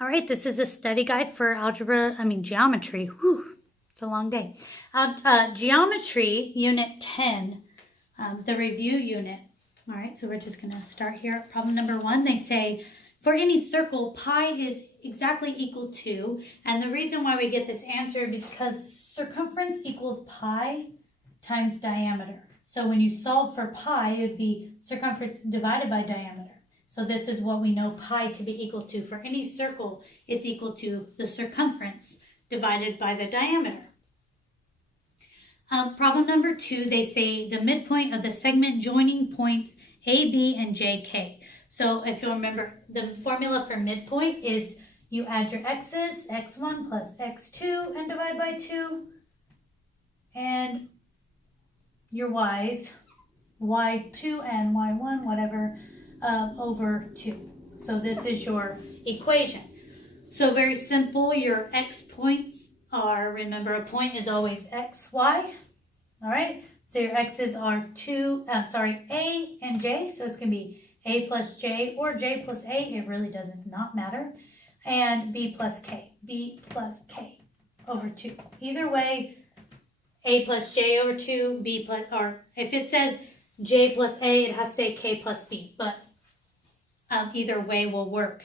All right, this is a study guide for geometry. Whew, it's a long day. Geometry, Unit 10, the review unit. All right, so we're just going to start here at problem number 1. They say, for any circle, pi is exactly equal to, and the reason why we get this answer is because circumference equals pi times diameter. So when you solve for pi, it would be circumference divided by diameter. So this is what we know pi to be equal to. For any circle, it's equal to the circumference divided by the diameter. Problem number 2, they say the midpoint of the segment joining points A, B, and J, K. So if you'll remember, the formula for midpoint is you add your x's, x1 plus x2, and divide by 2, and your y's, y2 and y1, whatever, over 2. So this is your equation. So very simple, your x points are, remember a point is always x, y. All right, so your x's are A and J, so it's going to be A plus J or J plus A, it really doesn't not matter, and B plus K over 2. Either way, A plus J over 2, B plus, or if it says J plus A, it has to say K plus B, but either way will work.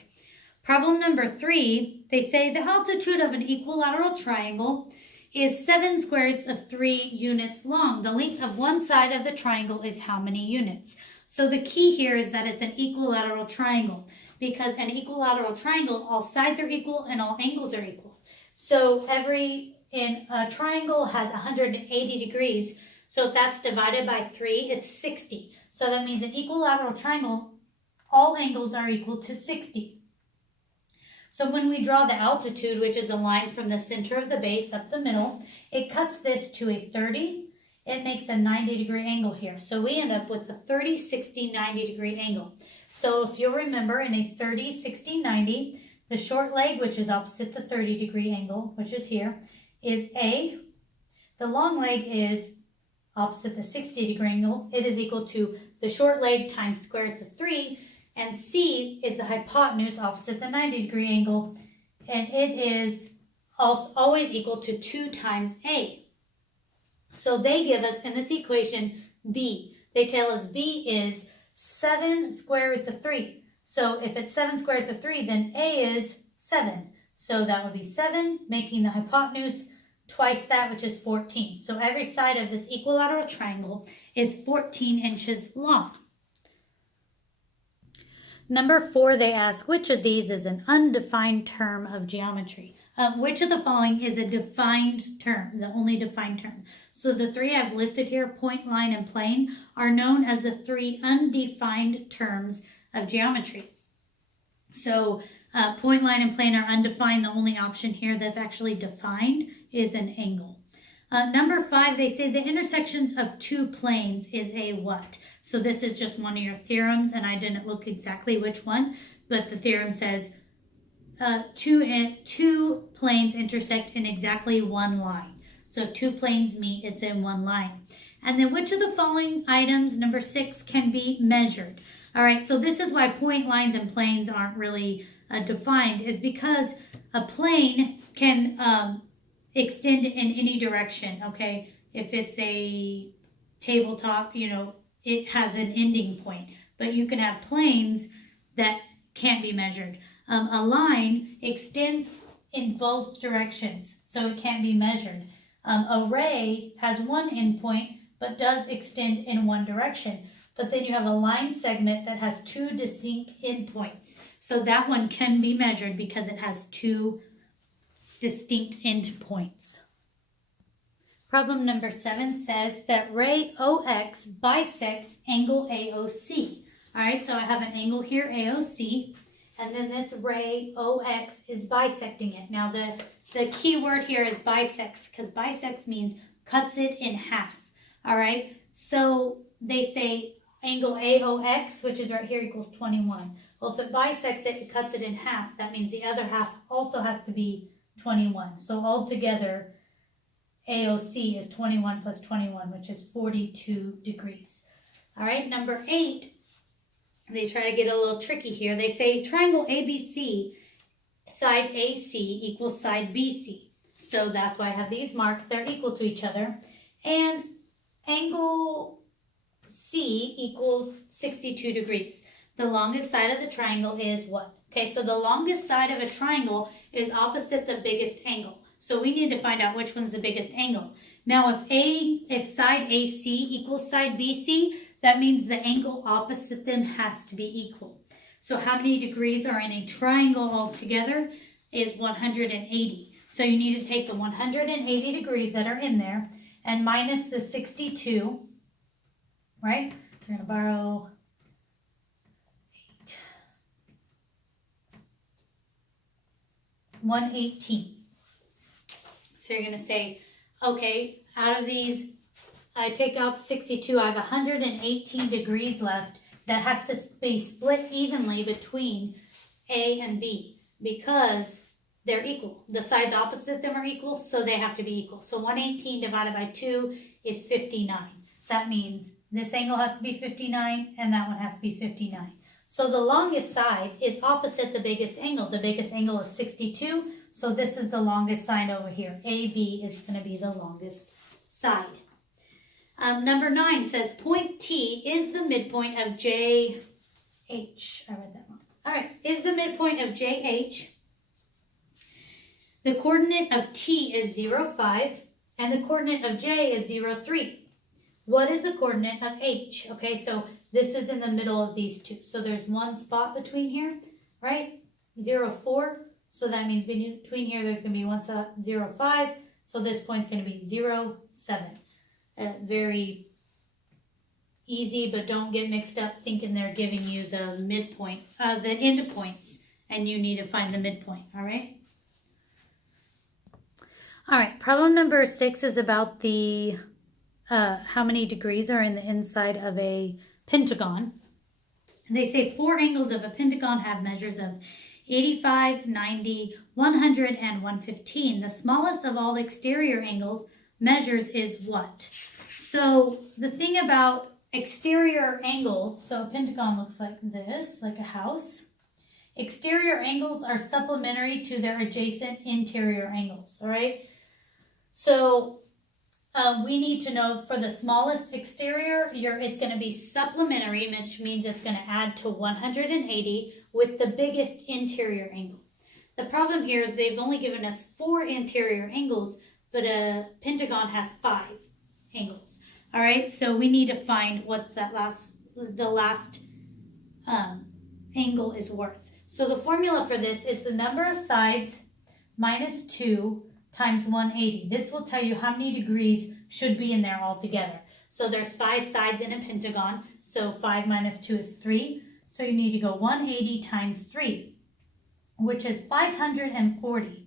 Problem number 3, they say the altitude of an equilateral triangle is 7 square roots of 3 units long. The length of one side of the triangle is how many units? So the key here is that it's an equilateral triangle, because an equilateral triangle, all sides are equal and all angles are equal. So in a triangle has 180 degrees. So if that's divided by 3, it's 60. So that means an equilateral triangle, all angles are equal to 60. So when we draw the altitude, which is a line from the center of the base up the middle, it cuts this to a 30. It makes a 90-degree angle here. So we end up with a 30, 60, 90-degree angle. So if you'll remember, in a 30, 60, 90, the short leg, which is opposite the 30-degree angle, which is here, is A. The long leg is opposite the 60-degree angle. It is equal to the short leg times square roots of 3. And C is the hypotenuse opposite the 90-degree angle, and it is always equal to 2 times A. So they give us, in this equation, B. They tell us B is 7 square roots of 3. So if it's 7 square roots of 3, then A is 7. So that would be 7, making the hypotenuse twice that, which is 14. So every side of this equilateral triangle is 14 inches long. Number 4, they ask, which of these is an undefined term of geometry? Which of the following is a defined term, the only defined term? So the 3 I've listed here, point, line, and plane, are known as the 3 undefined terms of geometry. So point, line, and plane are undefined. The only option here that's actually defined is an angle. Number 5, they say the intersections of 2 planes is a what? So this is just one of your theorems, and I didn't look exactly which one, but the theorem says two planes intersect in exactly one line. So if 2 planes meet, it's in one line. And then which of the following items, number 6, can be measured? All right, so this is why point, lines, and planes aren't really defined, is because a plane can extend in any direction, okay? If it's a tabletop, it has an ending point, but you can have planes that can't be measured. A line extends in both directions, so it can't be measured. A ray has one endpoint, but does extend in one direction. But then you have a line segment that has 2 distinct endpoints. So that one can be measured because it has 2 distinct endpoints. Problem number 7 says that ray OX bisects angle AOC. All right, so I have an angle here, AOC, and then this ray OX is bisecting it. Now the key word here is bisects, because bisects means cuts it in half. All right, so they say angle AOX, which is right here, equals 21. Well, if it bisects it, it cuts it in half. That means the other half also has to be 21. So altogether, AOC is 21 plus 21, which is 42 degrees. All right, number 8, they try to get a little tricky here. They say triangle ABC side AC equals side BC. So that's why I have these marks. They're equal to each other. And angle C equals 62 degrees. The longest side of the triangle is what? Okay, so the longest side of a triangle is opposite the biggest angle. So we need to find out which one's the biggest angle. Now, if side AC equals side BC, that means the angle opposite them has to be equal. So how many degrees are in a triangle altogether is 180. So you need to take the 180 degrees that are in there and minus the 62, right? So we're going to borrow 8. 118. So you're going to say, okay, out of these, I take out 62, I have 118 degrees left. That has to be split evenly between A and B because they're equal. The sides opposite them are equal, so they have to be equal. So 118 divided by 2 is 59. That means this angle has to be 59 and that one has to be 59. So the longest side is opposite the biggest angle. The biggest angle is 62, so this is the longest side over here. AB is going to be the longest side. Number 9 says point T is the midpoint of JH. I read that wrong. All right, is the midpoint of JH. The coordinate of T is 0, 5, and the coordinate of J is 0, 3. What is the coordinate of H? Okay, so this is in the middle of these two. So there's one spot between here, right? 0, 4. So that means between here there's going to be one spot, 0, 5. So this point's going to be 0, 7. Very easy, but don't get mixed up thinking they're giving you the midpoint, the end points, and you need to find the midpoint, all right? All right, problem number 6 is about the how many degrees are in the inside of a pentagon. They say 4 angles of a pentagon have measures of 85, 90, 100, and 115. The smallest of all exterior angles measures is what? So the thing about exterior angles, so a pentagon looks like this, like a house. Exterior angles are supplementary to their adjacent interior angles, all right? So we need to know for the smallest exterior, it's going to be supplementary, which means it's going to add to 180 with the biggest interior angle. The problem here is they've only given us 4 interior angles, but a pentagon has 5 angles. All right, so we need to find what's the last angle is worth. So the formula for this is the number of sides minus 2 times 180. This will tell you how many degrees should be in there altogether. So there's 5 sides in a pentagon, so 5 minus 2 is 3. So you need to go 180 times 3, which is 540.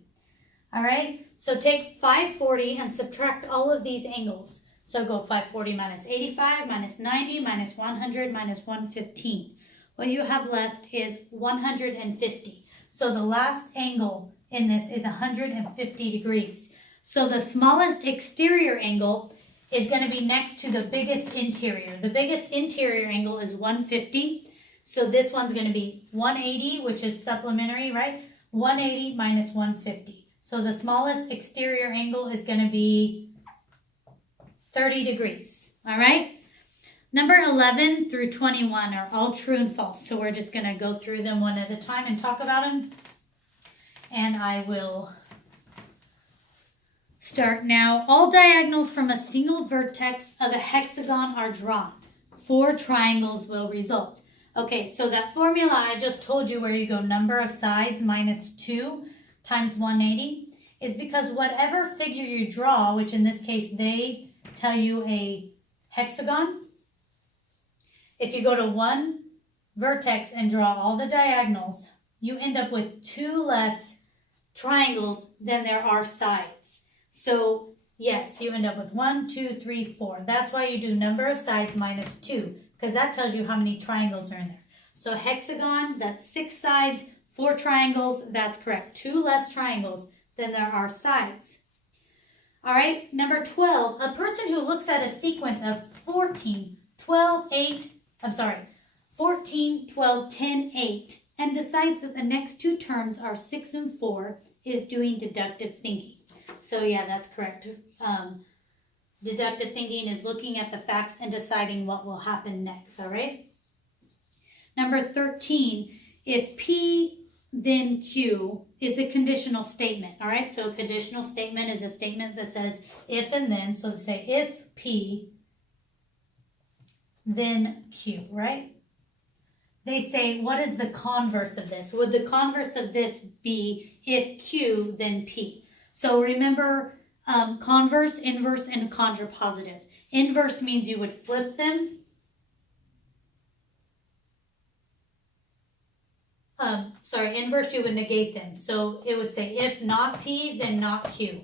All right, so take 540 and subtract all of these angles. So go 540 minus 85, minus 90, minus 100, minus 115. What you have left is 150. So the last angle in this is 150 degrees. So the smallest exterior angle is going to be next to the biggest interior. The biggest interior angle is 150. So this one's going to be 180, which is supplementary, right? 180 minus 150. So the smallest exterior angle is going to be 30 degrees, all right? Number 11 through 21 are all true and false. So we're just going to go through them one at a time and talk about them. And I will start now. All diagonals from a single vertex of a hexagon are drawn. 4 triangles will result. Okay, so that formula I just told you where you go number of sides minus 2 times 180 is because whatever figure you draw, which in this case they tell you a hexagon, if you go to one vertex and draw all the diagonals, you end up with 2 less triangles than there are sides. So yes, you end up with 1, 2, 3, 4. That's why you do number of sides minus 2, because that tells you how many triangles are in there. So hexagon, that's 6 sides, 4 triangles, that's correct. 2 less triangles than there are sides. All right, number 12, a person who looks at a sequence of 14, 12, 10, 8, and decides that the next two terms are 6 and 4 is doing deductive thinking. So yeah, that's correct. Deductive thinking is looking at the facts and deciding what will happen next, all right? Number 13, if P then Q is a conditional statement, all right? So a conditional statement is a statement that says if and then. So to say if P, then Q, right? They say, what is the converse of this? Would the converse of this be if Q, then P? So remember converse, inverse, and contrapositive. Inverse means you would flip them. Inverse, you would negate them. So it would say if not P, then not Q.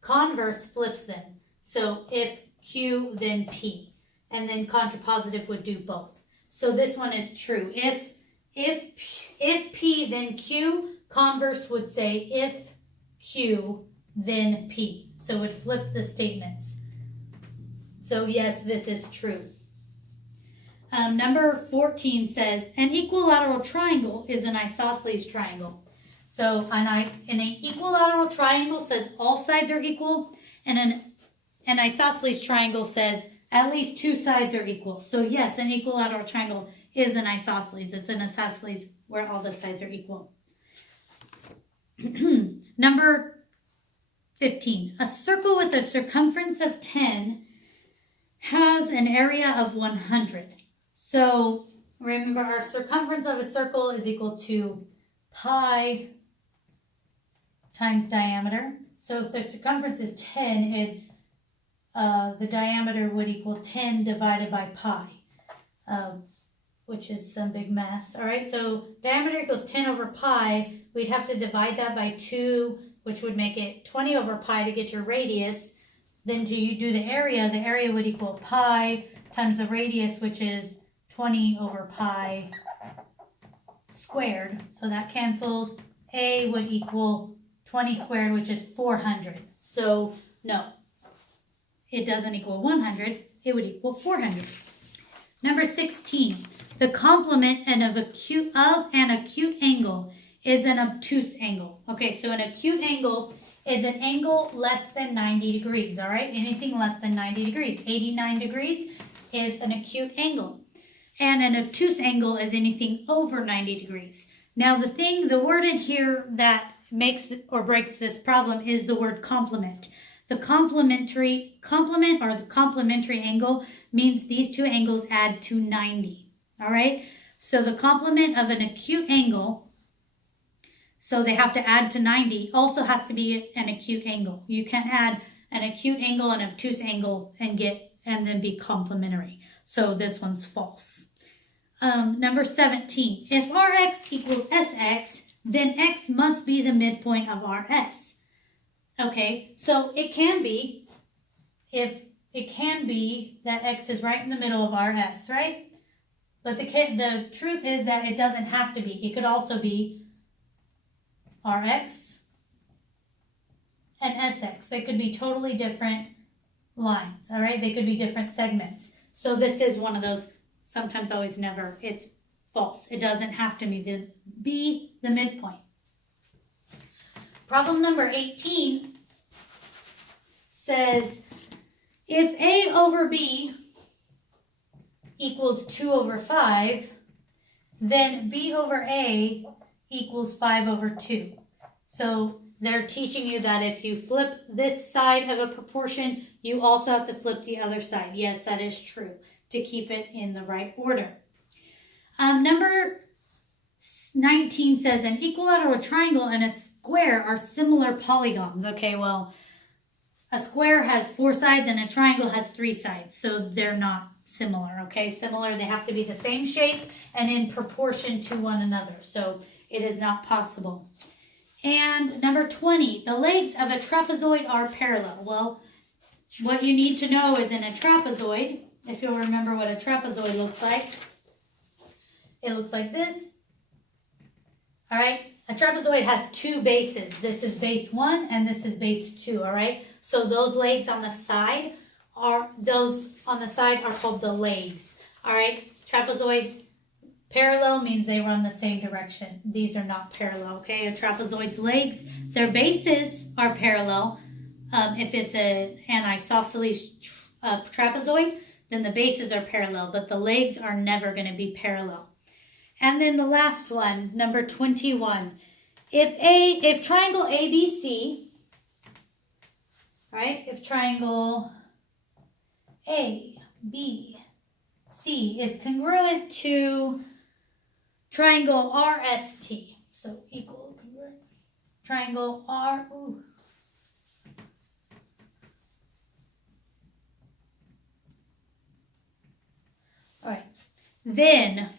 Converse flips them. So if Q, then P. And then contrapositive would do both. So this one is true. If P, then Q, converse would say if Q, then P. So it would flip the statements. So yes, this is true. Number 14 says, an equilateral triangle is an isosceles triangle. So an equilateral triangle says all sides are equal, and an isosceles triangle says at least two sides are equal. So yes, an equilateral triangle is an isosceles. It's an isosceles where all the sides are equal. Number 15, a circle with a circumference of 10 has an area of 100. So remember, our circumference of a circle is equal to pi times diameter. So if the circumference is 10, the diameter would equal 10 divided by pi, which is some big mass. All right, so diameter equals 10 over pi. We'd have to divide that by 2, which would make it 20 over pi to get your radius. Then to do the area would equal pi times the radius, which is 20 over pi squared. So that cancels. A would equal 20 squared, which is 400. So no, it doesn't equal 100. It would equal 400. Number 16, the complement of an acute angle is an obtuse angle. Okay, so an acute angle is an angle less than 90 degrees, all right? Anything less than 90 degrees. 89 degrees is an acute angle. And an obtuse angle is anything over 90 degrees. Now the word in here that makes or breaks this problem is the word complement. The complement or the complementary angle means these two angles add to 90, all right? So the complement of an acute angle, so they have to add to 90, also has to be an acute angle. You can't add an acute angle and an obtuse angle and then be complementary. So this one's false. Number 17, if Rx equals Sx, then X must be the midpoint of Rs. Okay, so it can be that X is right in the middle of Rs, right? But the truth is that it doesn't have to be. It could also be Rx and Sx. They could be totally different lines, all right? They could be different segments. So this is one of those sometimes, always, never. It's false. It doesn't have to be the midpoint. Problem number 18 says, if A over B equals 2 over 5, then B over A equals 5 over 2. So they're teaching you that if you flip this side of a proportion, you also have to flip the other side. Yes, that is true, to keep it in the right order. Number 19 says an equilateral triangle and a square are similar polygons. Okay, well, a square has 4 sides and a triangle has 3 sides, so they're not similar. Okay, similar, they have to be the same shape and in proportion to one another, so it is not possible. And number 20, the legs of a trapezoid are parallel. Well, what you need to know is in a trapezoid, if you'll remember what a trapezoid looks like, it looks like this. All right, a trapezoid has 2 bases. This is base 1 and this is base 2, all right? So those legs on the side are called the legs, all right? Trapezoids Parallel means they run the same direction. These are not parallel, okay? A trapezoid's legs, their bases are parallel. If it's an isosceles trapezoid, then the bases are parallel, but the legs are never going to be parallel. And then the last one, number 21. If triangle ABC, right? If triangle ABC is congruent to triangle RST, so equal congruent, triangle R, ooh. All right, then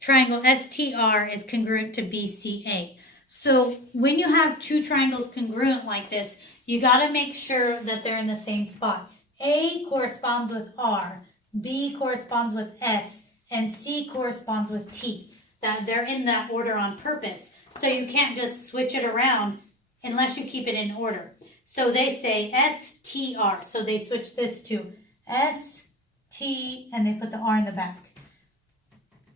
triangle STR is congruent to BCA. So when you have two triangles congruent like this, you got to make sure that they're in the same spot. A corresponds with R, B corresponds with S, and C corresponds with T. That they're in that order on purpose. So you can't just switch it around unless you keep it in order. So they say STR. So they switch this to ST and they put the R in the back.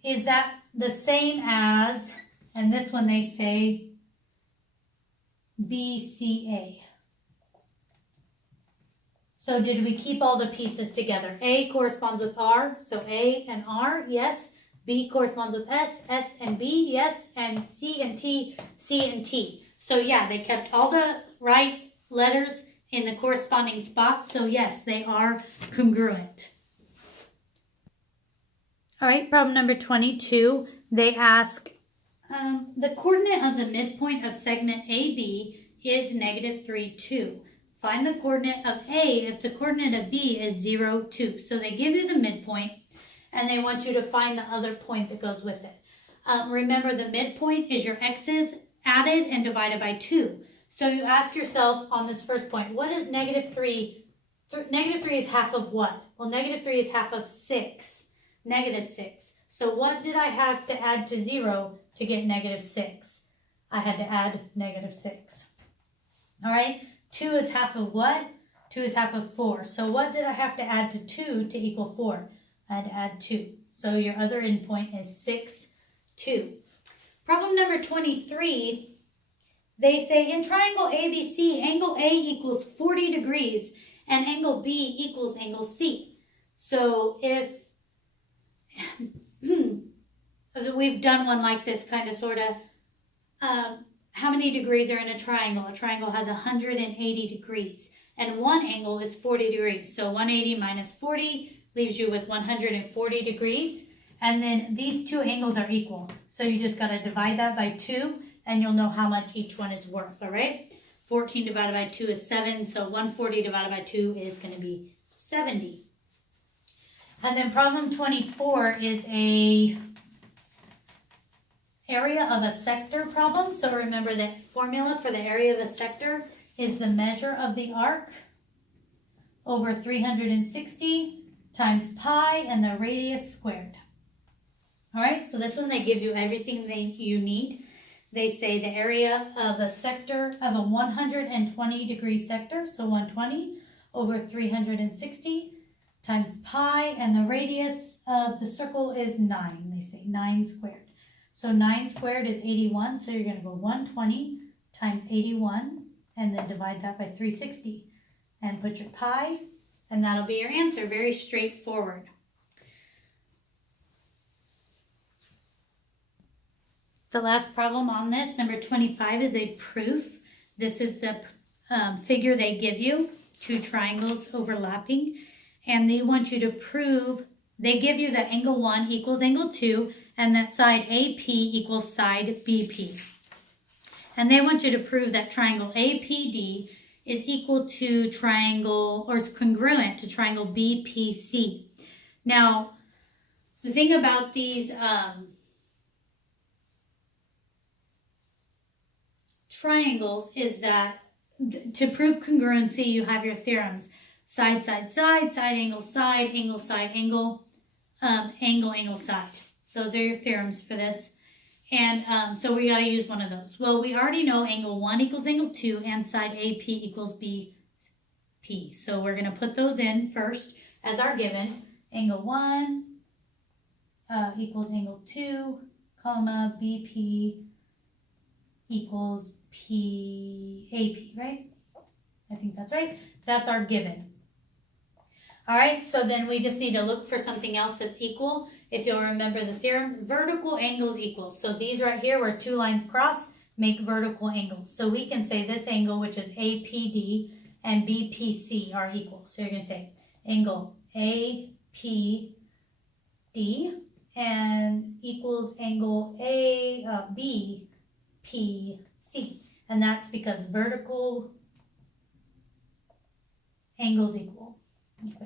Is that the same as, and this one they say BCA. So did we keep all the pieces together? A corresponds with R, so A and R, yes. B corresponds with S, S and B, yes. And C and T, C and T. So yeah, they kept all the right letters in the corresponding spots. So yes, they are congruent. All right, problem number 22. They ask, the coordinate of the midpoint of segment AB is -3, 2. Find the coordinate of A if the coordinate of B is 0, 2. So they give you the midpoint, and they want you to find the other point that goes with it. Remember, the midpoint is your x's added and divided by 2. So you ask yourself on this first point, what is -3? -3 is half of what? Well, -3 is half of 6. -6. So what did I have to add to 0 to get -6? I had to add -6. All right, 2 is half of what? 2 is half of 4. So what did I have to add to 2 to equal 4? I had to add 2. So your other endpoint is 6, 2. Problem number 23, they say in triangle ABC, angle A equals 40 degrees and angle B equals angle C. So if we've done one like this, kind of, sort of, how many degrees are in a triangle? A triangle has 180 degrees, and one angle is 40 degrees. So 180 minus 40 leaves you with 140 degrees, and then these two angles are equal. So you just got to divide that by 2, and you'll know how much each one is worth, all right? 14 divided by 2 is 7, so 140 divided by 2 is going to be 70. And then problem 24 is a area of a sector problem. So remember the formula for the area of a sector is the measure of the arc over 360 times pi and the radius squared. All right, so this one they give you everything you need. They say the area of a sector of a 120 degree sector, so 120 over 360 times pi, and the radius of the circle is 9. They say 9 squared. So 9 squared is 81, so you're going to go 120 times 81, and then divide that by 360. And put your pi, and that'll be your answer. Very straightforward. The last problem on this, number 25, is a proof. This is the figure they give you, two triangles overlapping. And they want you to prove, they give you that angle 1 equals angle 2, and that side AP equals side BP. And they want you to prove that triangle APD is equal to triangle, or is congruent to triangle BPC. Now, the thing about these triangles is that to prove congruency, you have your theorems. Side, side, side, side, angle, side, angle, side, angle, angle, angle, side. Those are your theorems for this. And so we got to use one of those. Well, we already know angle 1 equals angle 2 and side AP equals BP. So we're going to put those in first as our given. Angle 1 equals angle 2, comma, BP equals PAP, right? I think that's right. That's our given. All right, so then we just need to look for something else that's equal. If you'll remember the theorem, vertical angles equal. So these right here where two lines cross make vertical angles. So we can say this angle, which is APD, and BPC are equal. So you're going to say angle APD and equals angle BPC. And that's because vertical angles equal.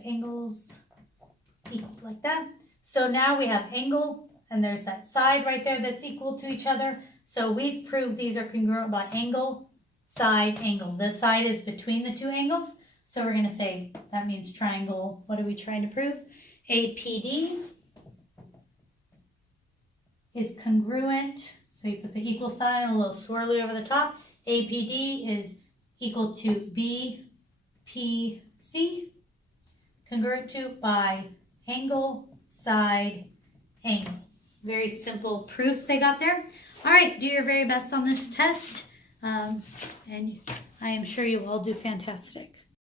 Angles equal like that. So now we have angle, and there's that side right there that's equal to each other. So we've proved these are congruent by angle, side, angle. This side is between the two angles. So we're going to say that means triangle. What are we trying to prove? APD is congruent. So you put the equal sign a little swirly over the top. APD is equal to BPC, congruent to by angle, side, angle. Very simple proof they got there. All right, do your very best on this test, and I am sure you will all do fantastic.